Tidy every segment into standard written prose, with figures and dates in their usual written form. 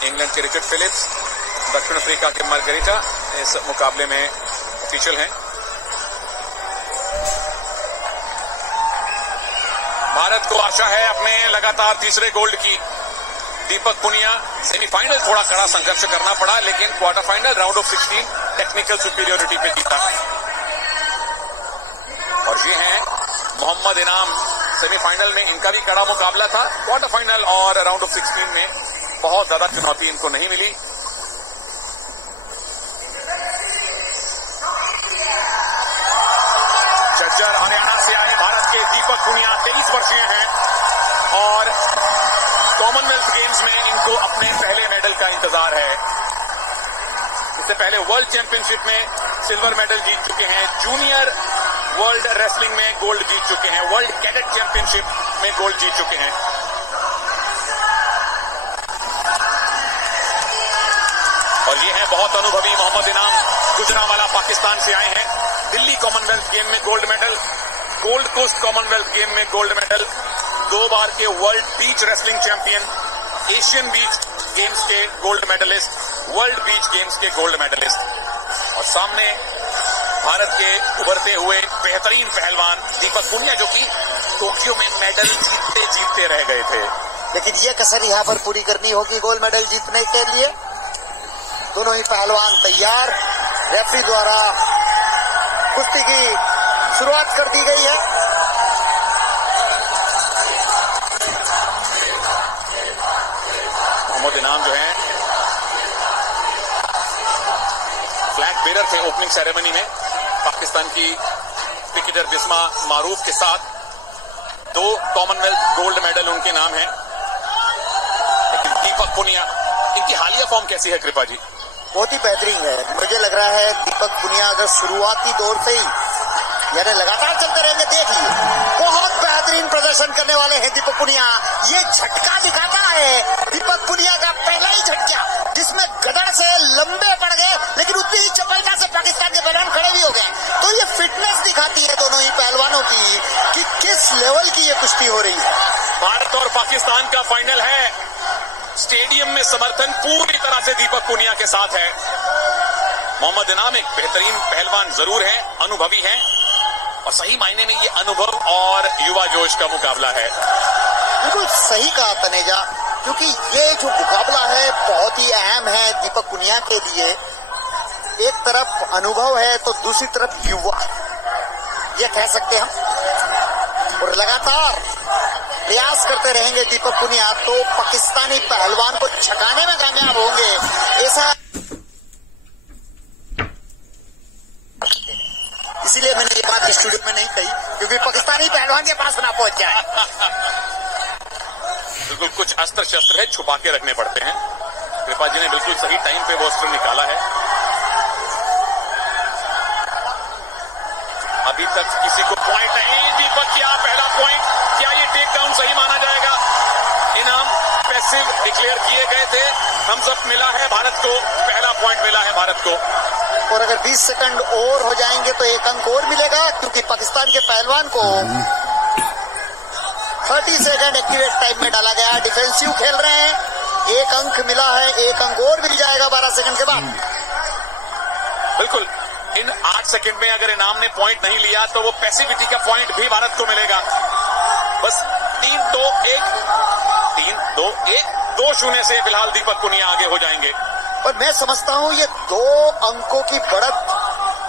England के Richard Philips, दक्षिण Africa के मार्गरेटा इस मुकाबले में ऑफिशियल हैं। भारत को आशा है अपने लगातार तीसरे गोल्ड की। दीपक पुनिया सेमीफाइनल थोड़ा कड़ा संघर्ष करना पड़ा, लेकिन quarter final round of 16 technical superiority पे जीता। और ये हैं मोहम्मद इनाम। सेमीफाइनल में इनका भी कड़ा मुकाबला था। क्वार्टर फाइनल और राउंड ऑफ 16 में बहुत ज्यादा चुनौती इनको नहीं मिली। जज्जर हरियाणा से आए भारत के दीपक पुनिया 23 वर्षीय हैं और कॉमनवेल्थ गेम्स में इनको अपने पहले मेडल का इंतजार है। इससे पहले वर्ल्ड चैंपियनशिप में सिल्वर मेडल जीत चुके हैं, जूनियर वर्ल्ड रेसलिंग में गोल्ड जीत चुके हैं, वर्ल्ड कैडेट चैंपियनशिप में गोल्ड जीत चुके हैं। और ये है बहुत अनुभवी मोहम्मद इनाम, गुजरांवाला पाकिस्तान से आए हैं। दिल्ली कॉमनवेल्थ गेम में gold medal, Gold Coast Commonwealth game में गोल्ड मेडल, 2 बार के world beach wrestling champion, Asian beach games के gold medalist, world beach games के गोल्ड मेडलिस्ट। और सामने भारत के उभरते हुए बेहतरीन पहलवान दीपक पुनिया, जो कि टोक्यो में मेडल जीतते जीतते रह गए थे। लेकिन ये कसर यहाँ पर पूरी करनी होगी गोल्ड मेडल जीतने के लिए। दोनों ही पहलवान तैयार। रेफरी द्वारा कुश्ती की शुरुआत कर दी गई है। मोहम्मद इनाम जो है फ्लैग बेरर थे ओपनिंग सेरेमनी में। पाकिस्तान की क्रिकेटर बिस्मा मारूफ के साथ 2 कॉमनवेल्थ गोल्ड मेडल उनके नाम हैं। लेकिन दीपक पुनिया, इनकी हालिया फॉर्म कैसी है कृपा जी? बहुत ही बेहतरीन है। मुझे लग रहा है दीपक पुनिया अगर शुरुआती दौर से ही यानी लगातार चलते रहेंगे, देख लिए बहुत बेहतरीन प्रदर्शन करने वाले हैं दीपक पुनिया। ये झटका दिखाता है दीपक पुनिया का पहला ही झटका, जिसमें गदड़ से लंबे पड़ गए, लेकिन उतनी ही चपलता से पाकिस्तान के पहलवान खड़े भी हो गए। तो ये फिटनेस दिखाती है दोनों ही पहलवानों की कि किस लेवल की ये कुश्ती हो रही है। भारत और पाकिस्तान का फाइनल है। स्टेडियम में समर्थन पूरी तरह से दीपक पुनिया के साथ है। मोहम्मद इनाम एक बेहतरीन पहलवान जरूर है, अनुभवी है, और सही मायने में ये अनुभव और युवा जोश का मुकाबला है। बिल्कुल सही कहा तनेजा, क्योंकि ये जो मुकाबला है बहुत ही अहम है दीपक पुनिया के लिए। एक तरफ अनुभव है तो दूसरी तरफ युवा, ये कह सकते हैं हम। और लगातार प्रयास करते रहेंगे दीपक पुनिया तो पाकिस्तानी पहलवान को छकाने में कामयाब होंगे, ऐसा इसीलिए मैंने ये बात स्टूडियो में नहीं कही, क्योंकि पाकिस्तानी पहलवान के पास ना पहुंच जाए। बिल्कुल कुछ अस्त्र शस्त्र है, छुपा के रखने पड़ते हैं। कृपा जी ने बिल्कुल सही टाइम पे वो अस्त्र निकाला है। अभी तक किसी को पॉइंट नहीं। दीपक क्या पहला पॉइंट, क्या ये टेक डाउन सही माना जाएगा? इनाम पैसिव डिक्लेयर किए गए थे, थम्स अप मिला है भारत को, पहला पॉइंट मिला है भारत को। और अगर 20 सेकंड और हो जाएंगे तो 1 अंक और मिलेगा, क्योंकि पाकिस्तान के पहलवान को 30 सेकंड एक्टिवेट टाइम में डाला गया। डिफेंसिव खेल रहे हैं, 1 अंक मिला है, 1 अंक और मिल जाएगा 12 सेकंड के बाद। बिल्कुल, इन 8 सेकंड में अगर इनाम ने पॉइंट नहीं लिया तो वो पैसिविटी का पॉइंट भी भारत को मिलेगा। बस 3-2-1 2-0 से फिलहाल दीपक पुनिया आगे हो जाएंगे। और मैं समझता हूं ये 2 अंकों की बढ़त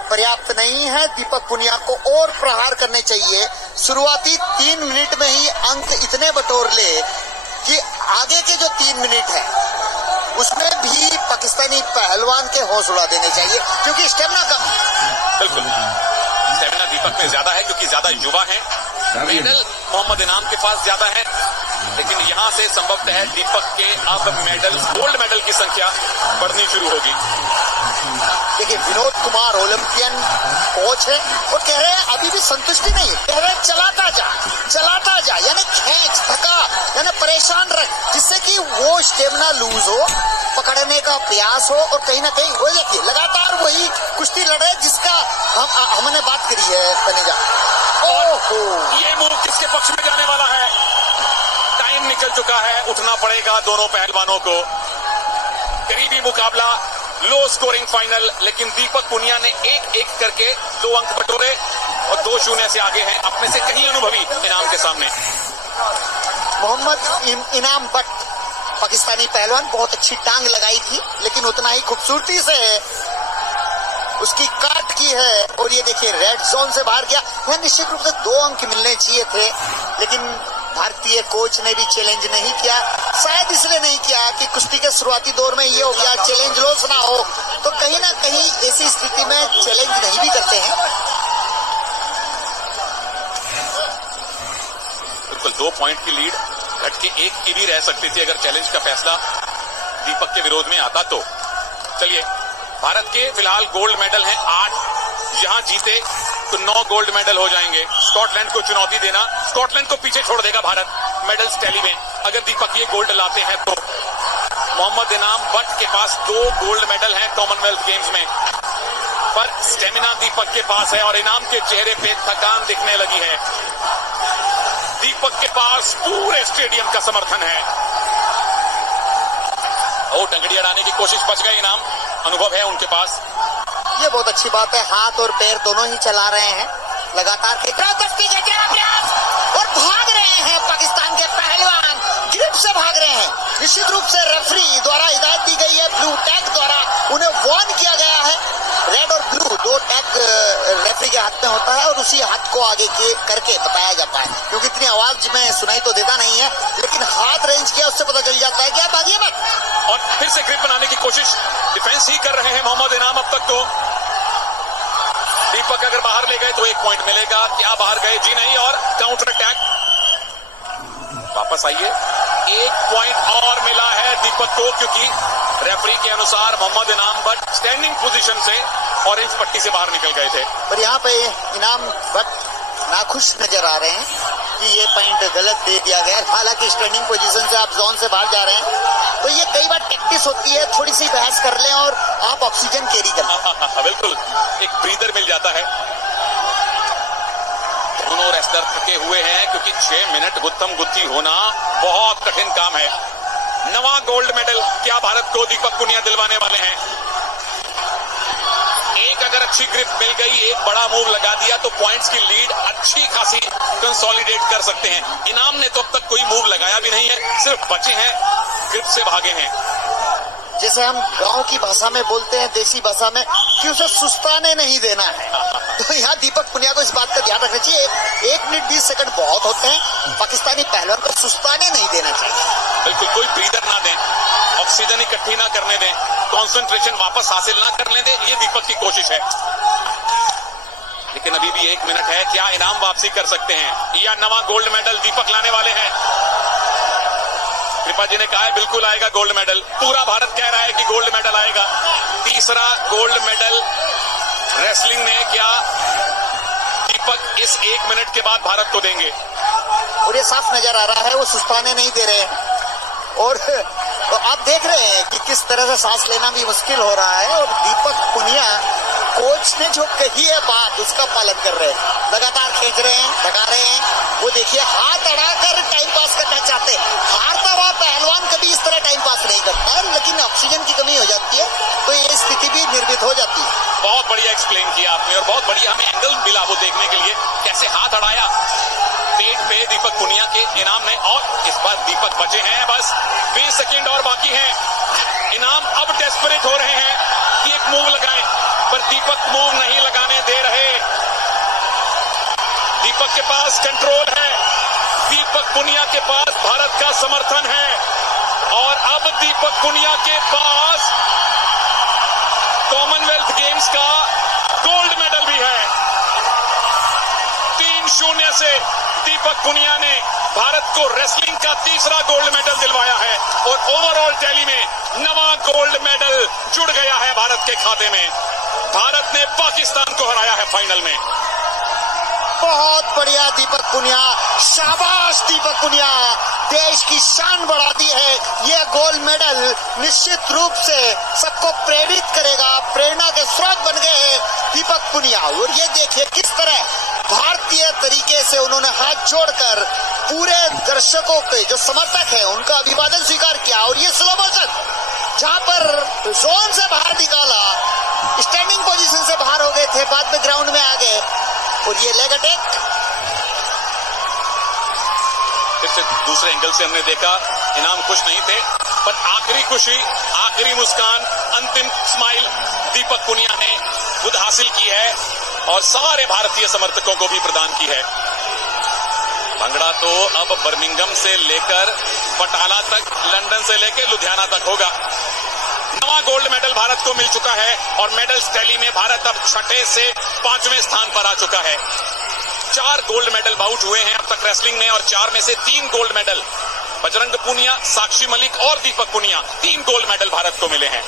पर्याप्त नहीं है। दीपक पुनिया को और प्रहार करने चाहिए। शुरुआती 3 मिनट में ही अंक इतने बटोर ले कि आगे के जो 3 मिनट है उसमें भी पाकिस्तानी पहलवान के हौसला उड़ा देने चाहिए, क्योंकि स्टेमिना कम। बिल्कुल स्टेमिना दीपक में ज्यादा है, क्योंकि ज्यादा युवा है। मेडल मोहम्मद इनाम के पास ज्यादा है, लेकिन यहां से संभवतः है दीपक के अब मेडल, गोल्ड मेडल की संख्या बढ़नी शुरू होगी। देखिए विनोद कुमार ओलंपियन कोच है और कह रहे हैं अभी भी संतुष्टि नहीं है, कह रहे हैं चलाता जा, यानी खींच थका, यानी परेशान रख, जिससे कि वो स्टेमिना लूज हो, पकड़ने का प्रयास हो और कहीं ना कहीं वो देखिए लगातार वही कुश्ती लड़े जिसका हमने बात करी है तनेजा। ओहो, ये मूव किसके पक्ष में जाने वाला है? टाइम निकल चुका है, उठना पड़ेगा दोनों पहलवानों को। मुकाबला, लो स्कोरिंग फाइनल, लेकिन दीपक पुनिया ने एक करके 2 अंक बटोरे और 2-0 से आगे हैं, अपने से कहीं अनुभवी इनाम के सामने। मोहम्मद इनाम बट पाकिस्तानी पहलवान बहुत अच्छी टांग लगाई थी, लेकिन उतना ही खूबसूरती से उसकी काट की है। और ये देखिए रेड जोन से बाहर गया। यह निश्चित रूप से 2 अंक मिलने चाहिए थे, लेकिन भारतीय कोच ने भी चैलेंज नहीं किया। शायद इसलिए नहीं किया कि कुश्ती के शुरुआती दौर में ये हो गया चैलेंज लॉस ना हो, तो कहीं ना कहीं ऐसी स्थिति में चैलेंज नहीं भी करते हैं। बिल्कुल 2 पॉइंट की लीड घट के 1 की भी रह सकती थी अगर चैलेंज का फैसला दीपक के विरोध में आता तो। चलिए, भारत के फिलहाल गोल्ड मेडल हैं 8, यहां जीते तो 9 गोल्ड मेडल हो जाएंगे। स्कॉटलैंड को चुनौती देना, स्कॉटलैंड को पीछे छोड़ देगा भारत मेडल्स टैली में अगर दीपक ये गोल्ड लाते हैं तो। मोहम्मद इनाम बट के पास 2 गोल्ड मेडल हैं कॉमनवेल्थ गेम्स में, पर स्टेमिना दीपक के पास है और इनाम के चेहरे पे थकान दिखने लगी है। दीपक के पास पूरे स्टेडियम का समर्थन है। और टंगड़ी अड़ाने की कोशिश, बच गए इनाम, अनुभव है उनके पास। ये बहुत अच्छी बात है, हाथ और पैर दोनों ही चला रहे हैं लगातार और भाग रहे हैं पाकिस्तान के पहलवान, ग्रिप से भाग रहे हैं। निश्चित रूप से रेफरी द्वारा हिदायत दी गई है, ब्लू टैग द्वारा उन्हें वार्न किया गया है। रेड और ब्लू 2 टैग रेफरी के हाथ में होता है और उसी हाथ को आगे करके बताया जाता है, क्योंकि इतनी आवाज में सुनाई तो देता नहीं है, लेकिन हाथ रेंज किया उससे पता चल जाता है कि आप भागिए मत। और फिर से ग्रिप बनाने की कोशिश, डिफेंस ही कर रहे हैं मोहम्मद इनाम अब तक तो। दीपक अगर बाहर ले गए तो 1 पॉइंट मिलेगा, क्या बाहर गए? जी नहीं, और काउंटर अटैक। वापस आइए, 1 पॉइंट और मिला है दीपक को, क्योंकि रेफरी के अनुसार मोहम्मद इनाम बट स्टैंडिंग पोजीशन से ऑरेंज पट्टी से बाहर निकल गए थे। पर यहाँ पे इनाम बट नाखुश नजर आ रहे हैं कि ये पॉइंट गलत दे दिया गया। हालांकि स्टैंडिंग पोजीशन से आप जोन से बाहर जा रहे हैं, तो ये कई बार प्रैक्टिस होती है, थोड़ी सी बहस कर लें और आप ऑक्सीजन कैरी कर लें। बिल्कुल, एक ब्रीदर मिल जाता है। दोनों रेसलर थके हुए हैं, क्योंकि 6 मिनट गुत्थम गुत्थी होना बहुत कठिन काम है। 9वां गोल्ड मेडल क्या भारत को दीपक पुनिया दिलवाने वाले हैं? एक अगर अच्छी ग्रिप मिल गई, एक बड़ा मूव लगा दिया तो पॉइंट्स की लीड अच्छी खासी कंसोलिडेट कर सकते हैं। इनाम ने तो अब तक कोई मूव लगाया भी नहीं है, सिर्फ बचे हैं, ग्रिप से भागे हैं। जैसे हम गांव की भाषा में बोलते हैं, देसी भाषा में, कि उसे सुस्ताने नहीं देना है। तो यहाँ दीपक पुनिया को इस बात का ध्यान रखना चाहिए। 1 मिनट 20 सेकंड बहुत होते हैं, पाकिस्तानी पहलवान को सुस्ताने नहीं देना चाहिए। बिल्कुल, कोई ब्रीदर ना दें, ऑक्सीजन इकट्ठी ना करने दें, कंसंट्रेशन वापस हासिल ना करने दें, ये दीपक की कोशिश है। लेकिन अभी भी 1 मिनट है, क्या इनाम वापसी कर सकते हैं या 9वां गोल्ड मेडल दीपक लाने वाले हैं? कृपा जी ने कहा है बिल्कुल आएगा गोल्ड मेडल, पूरा भारत कह रहा है कि गोल्ड मेडल आएगा। 3रा गोल्ड मेडल रेसलिंग में क्या दीपक इस 1 मिनट के बाद भारत को देंगे? और ये साफ नजर आ रहा है वो सुस्ताने नहीं दे रहे हैं। और तो आप देख रहे हैं कि किस तरह से सांस लेना भी मुश्किल हो रहा है, और दीपक पुनिया कोच ने जो कही है बात उसका पालन कर रहे हैं, लगातार खींच रहे हैं, थका रहे हैं। वो देखिए हाथ अड़ाकर टाइम पास करना चाहते हैं। हारता हुआ पहलवान कभी इस तरह टाइम पास नहीं करता है, लेकिन ऑक्सीजन की कमी हो जाती है तो ये स्थिति भी निर्मित हो जाती है। बहुत बढ़िया एक्सप्लेन किया आपने, और बहुत बढ़िया हमें एंगल मिला वो देखने के लिए, कैसे हाथ अड़ाया पेट पे दीपक पुनिया के इनाम ने। और इस बार दीपक बचे हैं, बस 20 सेकेंड और बाकी हैं। इनाम अब डेस्परेट हो रहे हैं कि एक मूव लगाएं, पर दीपक मूव नहीं लगाने दे रहे। दीपक के पास कंट्रोल है, दीपक पुनिया के पास भारत का समर्थन है, और अब दीपक पुनिया के पास कॉमनवेल्थ गेम्स का गोल्ड मेडल भी है। 3-0 से दीपक पुनिया ने भारत को रेसलिंग का 3रा गोल्ड मेडल दिलवाया है, और ओवरऑल टैली में 9वां गोल्ड मेडल जुड़ गया है भारत के खाते में। भारत ने पाकिस्तान को हराया है फाइनल में। बहुत बढ़िया दीपक पुनिया, शाबाश दीपक पुनिया, देश की शान बढ़ा दी है। यह गोल्ड मेडल निश्चित रूप से सबको प्रेरित करेगा, प्रेरणा के स्रोत बन गए हैं दीपक पुनिया। और ये देखिए किस तरह भारतीय तरीके से उन्होंने हाथ जोड़कर पूरे दर्शकों के जो समर्थक हैं उनका अभिवादन स्वीकार किया। और ये स्लो मोशन जहां पर जोन से बाहर निकाला, स्टैंडिंग पोजीशन से बाहर हो गए थे, बाद में ग्राउंड में आ गए और ये लेग अटैक। फिर से दूसरे एंगल से हमने देखा इनाम खुश नहीं थे, पर आखिरी खुशी, आखिरी मुस्कान, अंतिम स्माइल दीपक पुनिया ने खुद हासिल की है और सारे भारतीय समर्थकों को भी प्रदान की है। भंगड़ा तो अब बर्मिंघम से लेकर बटाला तक, लंदन से लेकर लुधियाना तक होगा। नवा गोल्ड मेडल भारत को मिल चुका है और मेडल्स टैली में भारत अब 6 से 5वें स्थान पर आ चुका है। 4 गोल्ड मेडल बाउट हुए हैं अब तक रेसलिंग में और 4 में से 3 गोल्ड मेडल बजरंग पुनिया, साक्षी मलिक और दीपक पुनिया, 3 गोल्ड मेडल भारत को मिले हैं।